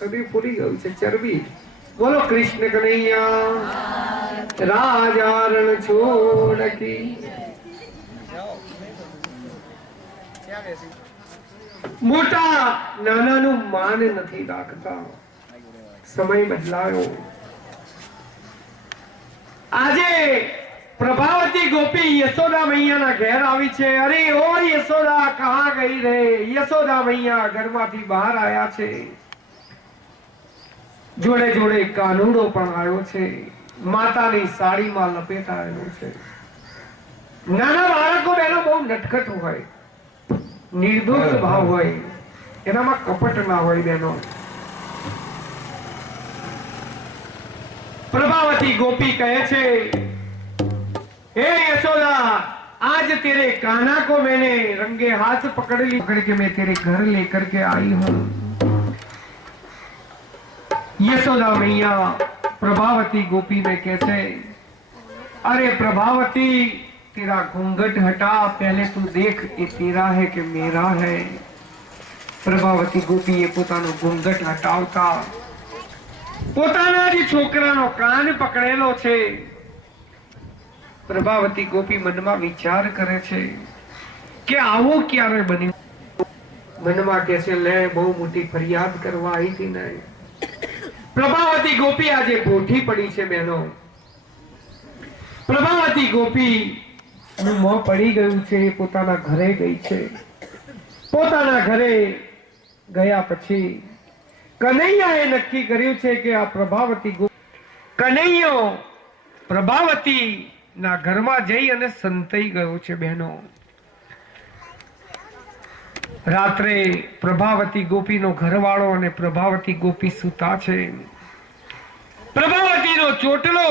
શરીર ફૂલી ગયું છે, ચરબી. બોલો કૃષ્ણ કનૈયા રાજા રણ છોડ કી. મોટા નાનાનું માન નથી રાખતા. સમય બદલાયો. આજે પ્રભાવતી ગોપી યશોદા મૈયાના ઘેર આવી છે. અરે ઓ યશોદા કહા ગઈ રે. યશોદા મૈયા ઘરમાંથી બહાર આવ્યા છે. જોડે જોડે કાનુડો પણ આવ્યો છે. માતાની સાડીમાં લપેટાયેલો છે. નાના બાળકો એનો બહુ નટખટ હોય, નિર્દોષ ભાવ હોય, એનામાં કપટ ના હોય બહેનો. प्रभावती गोपी कहे छे, हे यशोदा, आज तेरे कान्हा को मैंने रंगे हाथ पकड़ ली, पकड़ के मैं तेरे घर लेकर के आई हूं. यशोदा मैया प्रभावती गोपी में कहते, अरे प्रभावती, तेरा घूंघट हटा, पहले तू देख ये तेरा है कि मेरा है. प्रभावती गोपी ये પોતાનો ઘૂંઘટ હટાવતા પોતાના જ છોકરાનો કાન પકડેલો છે. પ્રભાવતી ગોપી મનમાં વિચાર કરે છે કે આવું ક્યારે બન્યું. મનમાં કહે છે, લે બહુ મોટી ફરિયાદ કરવા આવી હતી ને. પ્રભાવતી ગોપી આજે ભોઠી પડી છે બહેનો. પ્રભાવતી ગોપી નું મોં પડી ગયું છે. પોતાના ઘરે ગઈ છે. પોતાના ઘરે ગયા પછી કનૈયાએ નક્કી કર્યું છે કે આ પ્રભાવતી કનૈયો પ્રભાવતી ના ઘરમાં જઈ અને સંતાઈ ગયો છે બહેનો. રાત્રે પ્રભાવતી ગોપીનો ઘરવાળો અને પ્રભાવતી ગોપી સૂતા છે. પ્રભાવતીનો ચોટલો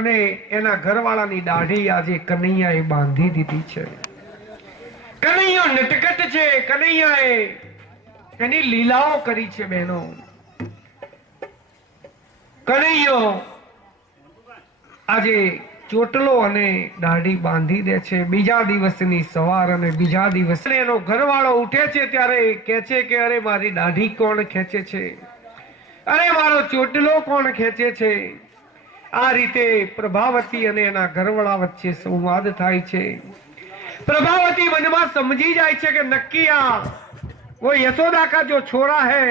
અને એના ઘરવાળાની દાઢી આજે કનૈયાએ બાંધી દીધી છે. કનૈયો નટકટ છે. કનૈયાએ એની લીલાઓ કરી છે બહેનો. કનૈયો આજે ચોટલો અને દાઢી બાંધી દે છે. બીજા દિવસની સવાર અને બીજા દિવસ એનો ઘરવાળો ઉઠે છે ત્યારે કહે છે કે અરે મારી દાઢી કોણ ખેંચે છે, અરે મારો ચોટલો કોણ ખેંચે છે. આ રીતે પ્રભાવતી અને એના ઘરવાળા વચ્ચે સંવાદ થાય છે. प्रभावती मनमा समझी जाए છે કે नक्की આ वो यशोदा का जो छोरा है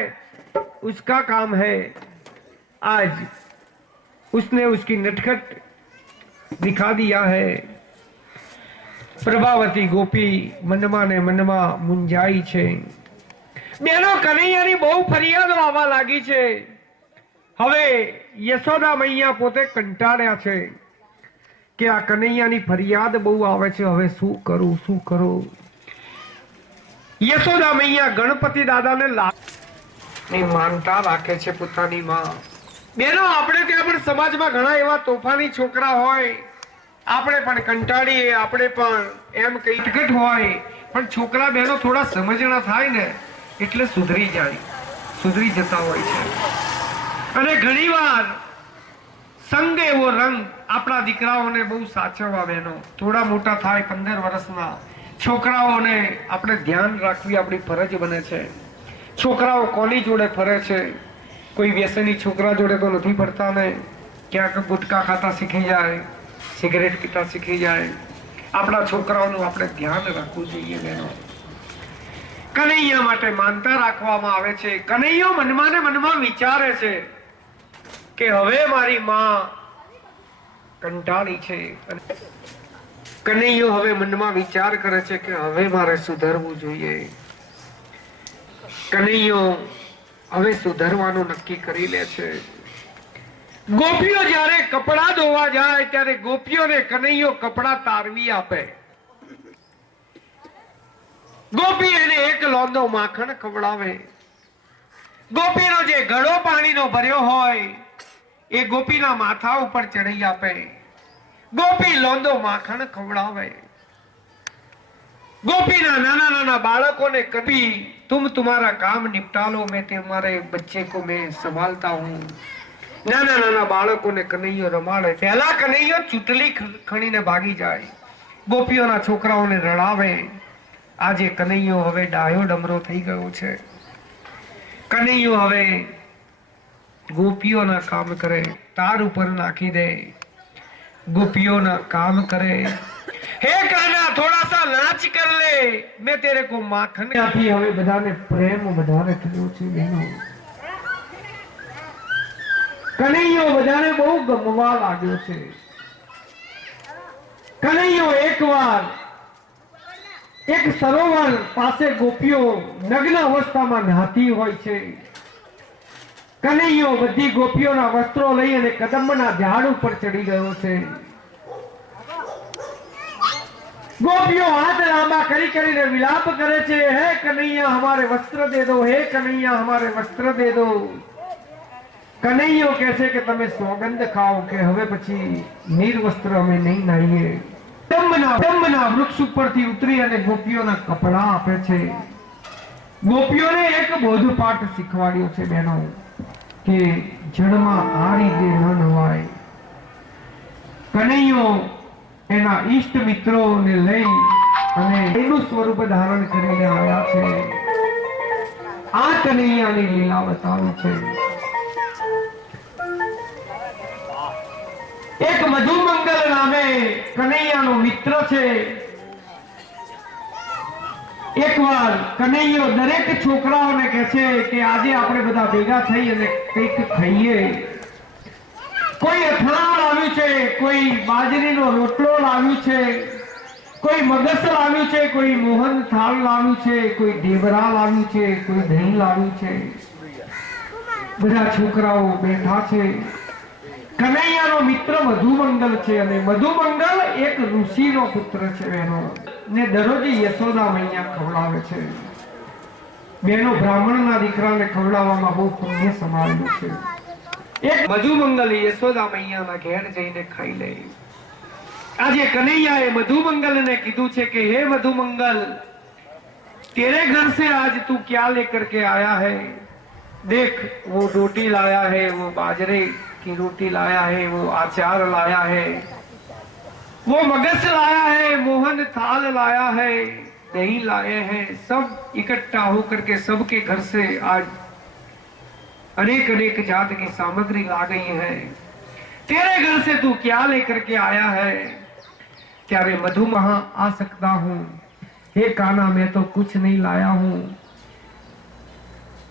उसका काम है. आज उसने उसकी नटखट दिखा दिया है. प्रभावती गोपी મનમાં ને મનમાં મુંજાઈ છે. બેનો કનૈયાની બહુ ફરિયાદો આવવા લાગી છે. હવે યશોદા મૈયા પોતે કંટાળ્યા છે કે આ કનૈયાની ફરિયાદ બહુ આવે છે. હવે શું કરું, શું કરું. યશોદા મૈયા ગણપતિ દાદાને માનતા રાખે છે પોતાની માં. બેનો આપણે ત્યાં પણ સમાજમાં ઘણા એવા તોફાની છોકરા હોય, આપણે પણ કંટાળીએ, આપણે પણ એમ કઈ ટિકટ હોય, પણ છોકરા બહેનો થોડા સમજણા થાય ને એટલે સુધરી જાય, સુધરી જતા હોય છે. અને ઘણીવાર સંગ એવો રંગ આપણા દીકરાઓને બહુ સાચવવા બહેનો. થોડા મોટા થાય 15 વર્ષના છોકરાઓને આપણે ધ્યાન રાખવી આપણી ફરજ બને છે. છોકરાઓ કોની જોડે ફરે છે? કોઈ વ્યસની છોકરા જોડે તો નથી ફરતા ને. ક્યાંક ગુટકા ખાતા શીખી જાય, સિગરેટ પીતા શીખી જાય. આપણા છોકરાઓનું આપણે ધ્યાન રાખવું જોઈએ બહેનો. કનૈયા માટે માનતા રાખવામાં આવે છે. કનૈયો મનમાં ને મનમાં વિચારે છે કે હવે મારી માં કંટાળી છે. કનૈયો હવે મનમાં વિચાર કરે છે કે હવે મારે સુધરવું જોઈએ. કનૈયો હવે સુધરવાનું નક્કી કરી લે છે. ગોપીઓ જ્યારે કપડા ધોવા જાય ત્યારે ગોપીઓને કનૈયો કપડા તારવી આપે. ગોપી એને એક લોંદો માખણ ખવડાવે. ગોપીનો જે ઘડો પાણીનો ભર્યો હોય એ ગોપીના માથા ઉપર ચડી આપે. ગોપી લોંદો માખણ ખવડાવે. ગોપીના નાના નાના બાળકોને કभी तुम तुम्हारा काम निपटा लो, मैं तुम्हारे बच्चे को मैं संभालता हूँ. નાના નાના બાળકોને કનૈયો રમાડે. પહેલા કનૈયો ચૂંટલી ખણીને ભાગી જાય, ગોપીઓના છોકરાઓને રડાવે. આજે કનૈયો હવે ડાયો ડમરો થઈ ગયો છે. કનૈયો હવે ગોપીઓના કામ કરે, તાર ઉપર નાખી દે, गोपियों काम करे। हे कान्हा थोड़ा सा नाच कर ले, मैं तेरे को माखन आपी। હવે બધાને પ્રેમ વધારે થયો છે બહેનો, કનૈયો બધાને બહુ ગમવા લાગ્યો છે। કનૈયો એકવાર એક સરોવર પાસે ગોપીઓ નગ્ન અવસ્થામાં નહાતી હોય છે। કનૈયો બધી ગોપીઓના વસ્ત્રો લઈ અને કદંબના ઝાડ ઉપર ચડી ગયો છે। ગોપીઓ હાથ લાંબા કરી કરીને વિલાપ કરે છે, હે કનૈયા હમારે વસ્ત્ર દે દો, હે કનૈયા હમારે વસ્ત્ર દે દો। કનૈયો કહે છે કે તમે સોગંદ ખાઓ કે હવે પછી નિર્વસ્ત્ર અમે નહીં નાહીએ। કદંબના વૃક્ષ ઉપરથી ઉતરી અને ગોપીઓના કપડા આપે છે। ગોપીઓને એક બોધપાઠ શીખવાડ્યો છે બહેનો કે જળમાં આ રીતે ન નવાય। કનૈયો એના ઈષ્ટ મિત્રોને લઈ અને એનું સ્વરૂપ ધારણ કરીને આવ્યા છે। આ કનૈયાની લીલા બતાવી છે। એક મધુમંગલ નામે કનૈયાનો મિત્ર છે। એકવાર કનૈયો દરેક છોકરાઓને કહે છે કે આજે આપણે બધા ભેગા થઈ અને કંઈક ખાઈએ। કોઈ અથાણું લાવ્યું છે, કોઈ બાજરીનો રોટલો લાવ્યું છે, કોઈ મગસ લાવ્યું છે, કોઈ મોહન થાળ લાવ્યું છે, કોઈ ઢેબરા લાવ્યું છે, કોઈ દહીં લાવ્યું છે। બધા છોકરાઓ બેઠા છે। કનૈયાનો મિત્ર મધુમંગલ છે અને મધુમંગલ એક ઋષિનો પુત્ર છે બહેનો, ને દરરોજ યશોદા મૈયા ખવડાવે છે। બેનો બ્રાહ્મણના દીકરાને ખવડાવવામાં બહુ પુણ્ય સમાયેલું છે। એક મધુમંગલ યશોદા મૈયાના ઘેર જઈને ખાઈ લે। આજે કનૈયાએ મધુમંગલને કીધું છે કે હે मधुमंगल, तेरे घर से आज तू क्या लेकर के आया है? देख वो रोटी लाया है, वो बाजरे की रोटी लाया है, वो अचार लाया है, वो मगस लाया है, मोहन थाल लाया है, दही लाए हैं। सब इकट्ठा होकर के सबके घर से आज अनेक अनेक जात की सामग्री ला गई है। तेरे घर से तू क्या लेकर के आया है? क्या मैं मधुमहा आ सकता हूँ? हे कान्हा, मैं तो कुछ नहीं लाया हूँ।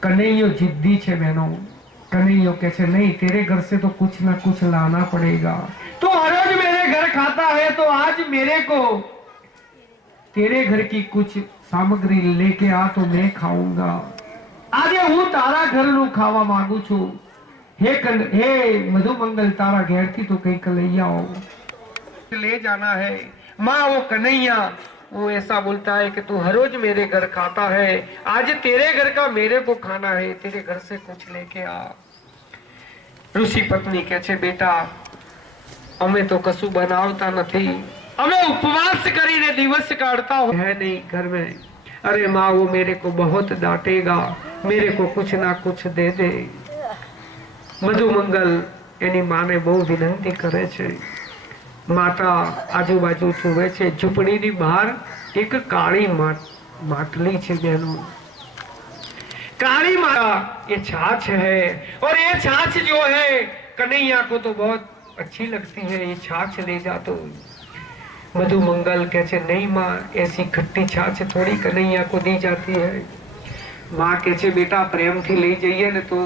कन्हैया जिद्दी छे बहनों। कन्हैया कहते नहीं, तेरे घर से तो कुछ ना कुछ लाना पड़ेगा। तू हर रोज मेरे घर खाता है तो आज मेरे को तेरे घर की कुछ सामग्री लेके आ तो मैं खाऊंगा। आज हूँ तारा घर नु खावा मांगू छू। हे मधुमंगल, तारा घेर थी तो कहीं ले आओ, ले जाना है। माँ वो कन्हैया वो ऐसा बोलता है कि तू हर रोज मेरे घर खाता है, आज तेरे घर का मेरे को खाना है, तेरे घर से कुछ लेके आ। ऋषि पत्नी कहे छे, बेटा अमे तो कशु बनावता नहीं, अमे उपवास करीने दिवस काढ़ता है नहीं घर में। अरे माँ वो मेरे को बहुत डांटेगा, मेरे को कुछ ना कुछ दे दे। मधुमंगल एनी माँ ने बहु विनंती करे छे। माता आजूबाजू जुए छे। झूंपड़ीनी बहार एक काली માટલી છે બેનો। काली माता ये छाछ है, और ये छाछ जो है कन्हैया को तो बहुत अच्छी लगती है, ये छाछ ले जा। तो मधुमंगल कहते नहीं माँ, ऐसी खट्टी छाछ थोड़ी कन्हैया को दी जाती है। माँ कहते बेटा प्रेम थी ले जाइए ने तो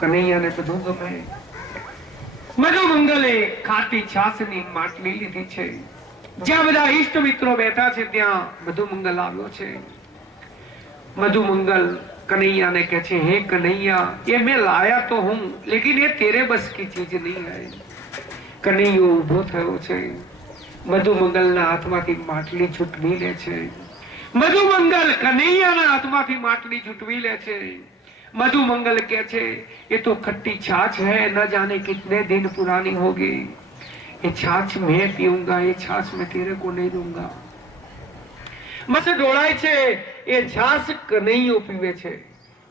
कन्हैया ने બધું ગમે। મધુમંગલે ખાટી છાશની માટલી લીધી છે। જ્યાં બધા ઈષ્ટ મિત્રો બેઠા છે ત્યાં મધુમંગલ આવ્યો છે। મધુમંગલ कन्हैया ने कहे, हे कन्हैया, ये मैं लाया तो हूँ, लेकिन ये तेरे बस की चीज नहीं है। कन्हैयो उभो थयो छे। मधुमंगलना हाथमांथी માટલી છૂટવી લે છે। मधुमंगल कन्हैयाना हाथमांथी માટલી છૂટવી લે છે। मधुमंगल कहे, ये तो खट्टी छाछ है, न जाने कितने दिन पुरानी होगी। ये छाछ मैं पीऊंगा, ये छाछ मैं तेरे को नहीं दूंगा। मत डोळाय छे, ये छाछ कन्हैयो पीवे छे।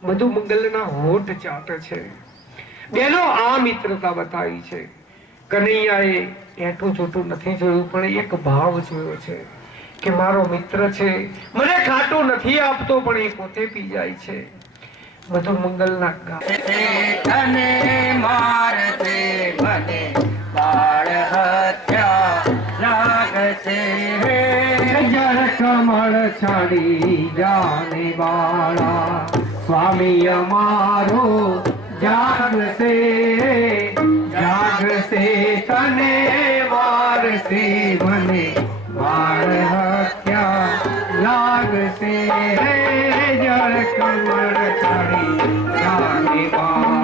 मधुमंगलना होठ चाटे छे। बेनो आ मित्रता बताई छे। कन्हैयाए एटू छोटू નથી જોયું, પણ એક ભાવ જોયો છે કે મારો મિત્ર છે, મને ખાટું નથી આપતો પણ એ પોતે પી જાય છે। મધુમંગલના મારશે મને બાળ હત્યા લાગશે જળ કમળ છાડી જાને બાળા સ્વામી અમારો જાગશે જાગશે તને મારશે મને બાળ હત્યા લાગશે જળ કમળ છાડી જાને બાળા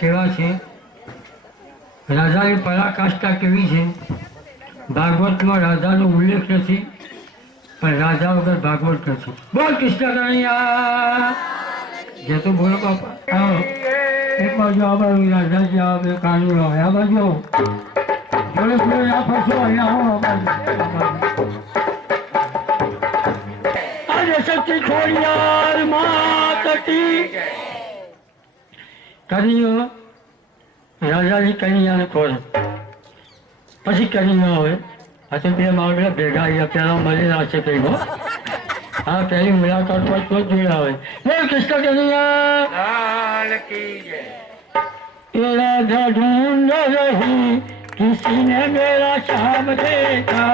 કેવા છે રાજાની પરાકાષ્ઠા કેવી છે ભાગવતમાં રાજાનો ઉલ્લેખ નથી પણ રાજા વગર ભાગવત નથી બોલ કૃષ્ણ કનૈયા જે તો બોલો બાપા હા એક બાજુ આ બાજુ રાજાજી આવે કાનુડો આ બાજુ જોડે જોડે આ ફરશો અહીંયા આવો આજે શક્તિ ખોડિયાર માતકી કનૈયો રાજાની કનૈયાને ખોરે પછી કનૈયો આવે આ તો બે માવડા ભેગા આવ્યા પહેલા મળેલા છે કઈનો આ પહેલી મુલાકાત પર તો જ જોયા આવે બોલ કૃષ્ણ કનૈયા ये राधा ढूंढ रही किसी ने मेरा शाम देखा